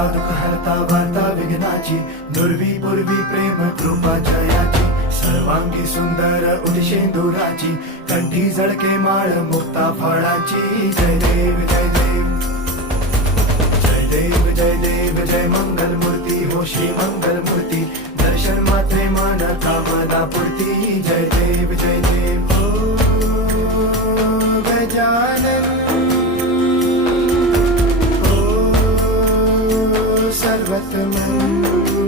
हरता दुःख हरता वार्ता विघ्नाची, दुर्वी पूर्वी प्रेम कृपा जयाची, सर्वांगी सुंदर उदिशेंदुराची, कंठी झळके माळ मुक्ता फळाची. जय देव जय देव जय देव जय देव जय मंगल मूर्ती हो श्री मंगल मूर्ती, दर्शन मात्रे मन कामना पूर्ती. जय देव जय देव हो गजानन हो सर्वतमन.